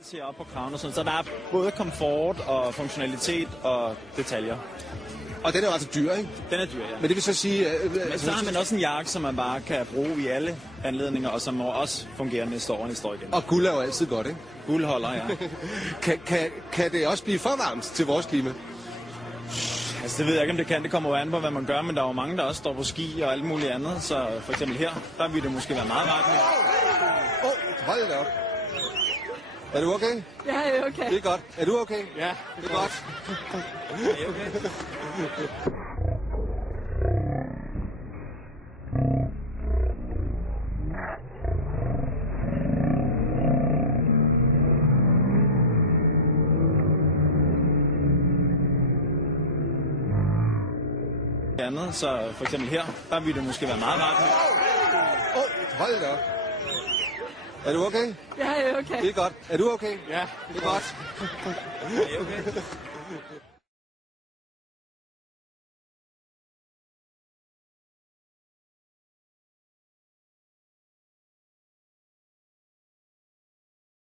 Ser op på kraven og sådan, så der er både komfort og funktionalitet og detaljer. Og den er jo altså dyr, ikke? Den er dyr, ja. Men det vil så sige... Men så har man også en jakke, som man bare kan bruge i alle anledninger, og som også fungerer næste år, næste år igen. Og guld er jo altid godt, ikke? Guld holder, ja. Kan det også blive for varmt til vores klima? Altså det ved jeg ikke, om det kan. Det kommer jo an på, hvad man gør, men der er jo mange, der også står på ski og alt muligt andet. Så for eksempel her, der vil det måske være meget varmt. Hold da op. Er du okay? Ja, jeg er okay. Det er godt. Er du okay? Ja, det er godt. Er I okay? Andet, så for eksempel her, der vil det måske være meget varmt. Hold da op. Er du okay? Ja, jeg er okay. Det er godt. Er du okay? Ja, det er godt. Er I okay?